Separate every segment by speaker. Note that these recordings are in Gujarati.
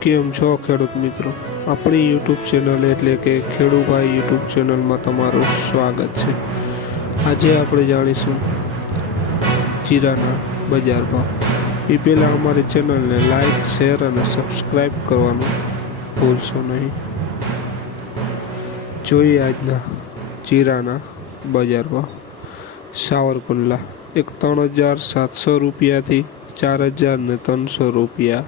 Speaker 1: કેમ છો ખેડૂત મિત્રો? આપણી યુટ્યુબ ચેનલ એટલે કે ખેડૂભાઈ યુટ્યુબ ચેનલમાં તમારું સ્વાગત છે. આજે આપણે જાણીશું જીરાના બજાર ભાવ. એ પહેલાં અમારી ચેનલને લાઈક, શેર અને સબસ્ક્રાઈબ કરવાનું ભૂલશો નહીં. જોઈએ આજના જીરાના બજાર ભાવ. સાવરકુંડલા એક ત્રણ હજાર સાતસો રૂપિયાથી ચાર હજાર ને ત્રણસો રૂપિયા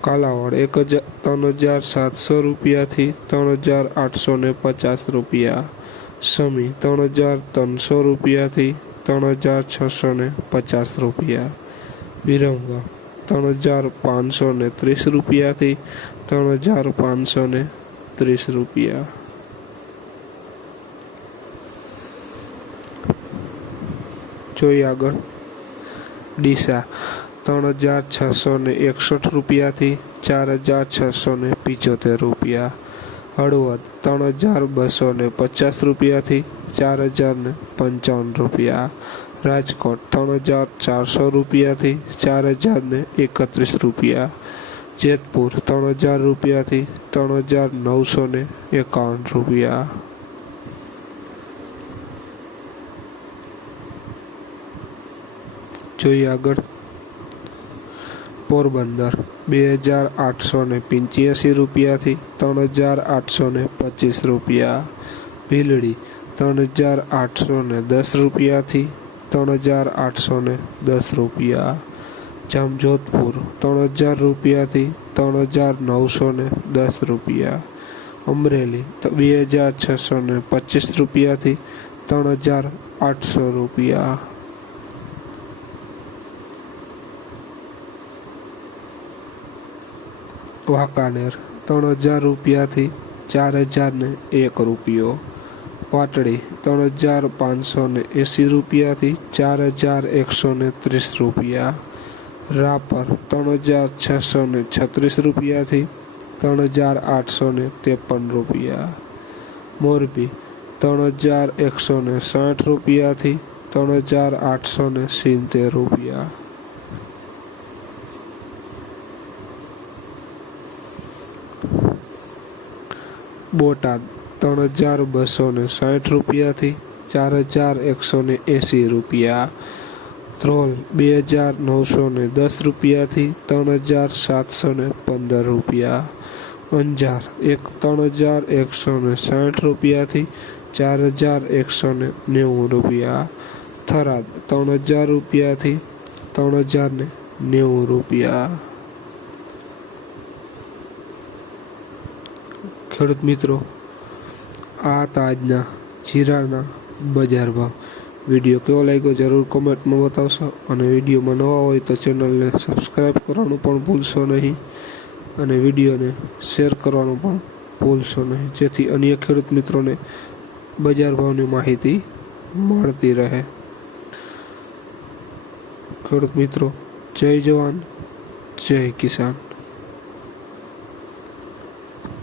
Speaker 1: કાલાવાડ એક હજાર ત્રણ હજાર સાતસો રૂપિયાથી ત્રણ હજાર આઠસો ને પચાસ રૂપિયા. સમી ત્રણ હજાર ત્રણસો રૂપિયાથી ત્રણ હજાર છસો ને પચાસ રૂપિયા. વિરંગા ત્રણ હજાર પાંચસો ને ત્રીસ રૂપિયાથી ત્રણ હજાર પાંચસો ને ત્રીસ રૂપિયા. જોઈએ આગળ. ડીસા ત્રણ હજાર છસો ને એકસઠ રૂપિયાથી ચાર હજાર છસો ને પિચોતેર રૂપિયા હળવદ ત્રણ હજાર બસો ને પચાસ રૂપિયાથી ચાર હજાર ને પંચાવન રૂપિયા રાજકોટ ત્રણ હજાર ચારસો રૂપિયાથી ચાર હજાર ને એકત્રીસ રૂપિયા જેતપુર ત્રણ હજાર રૂપિયાથી ત્રણ હજાર નવસો ને એકાવન રૂપિયા જોઈએ આગળ પોરબંદર બે હજાર આઠસો ને પંચ્યાસી રૂપિયાથી ત્રણ હજાર આઠસો ને પચીસ રૂપિયા ભીલડી ત્રણ હજાર આઠસો ને દસ રૂપિયાથી ત્રણ હજાર આઠસો ને દસ રૂપિયા જામજોધપુર ત્રણ હજાર રૂપિયાથી ત્રણ હજાર નવસો ને દસ રૂપિયા અમરેલી બે હજાર છસો ને પચીસ રૂપિયાથી ત્રણ હજાર આઠસો રૂપિયા વાંકાનેર ત્રણ હજાર રૂપિયાથી ચાર હજાર ને એક રૂપિયો પાટડી ત્રણ હજાર પાંચસો ને એંસી રૂપિયાથી ચાર હજાર એકસો ને ત્રીસ રૂપિયા રાપર ત્રણ હજાર છસો ને છત્રીસ રૂપિયાથી ત્રણ હજાર આઠસો ને ત્રેપન રૂપિયા મોરબી ત્રણ હજાર એકસો ને સાઠ રૂપિયાથી ત્રણ હજાર આઠસો ને સિત્તેર રૂપિયા બોટાદ ત્રણ હજાર બસો ને સાઠ રૂપિયાથી ચાર હજાર એકસો ને એંસી રૂપિયા. ત્રોલ બે હજાર નવસો ને દસ રૂપિયાથી ત્રણ હજાર સાતસો ને પંદર રૂપિયા. અંજાર એક ત્રણ હજાર એકસો ને સાઠ રૂપિયાથી ચાર હજાર એકસો ને નેવું રૂપિયા. થરાદ ત્રણ હજાર રૂપિયાથી ત્રણ હજાર ને નેવું રૂપિયા. ખેડૂત મિત્રો, આ હતા આજના જીરાના બજાર ભાવ. વીડિયો કેવો લાગ્યો જરૂર કોમેન્ટમાં બતાવશો અને વિડીયોમાં નવા હોય તો ચેનલને સબસ્ક્રાઈબ કરવાનું પણ ભૂલશો નહીં અને વિડીયોને શેર કરવાનું પણ ભૂલશો નહીં, જેથી અન્ય ખેડૂત મિત્રોને બજાર ભાવની માહિતી મળતી રહે. ખેડૂત મિત્રો, જય જવાન, જય કિસાન.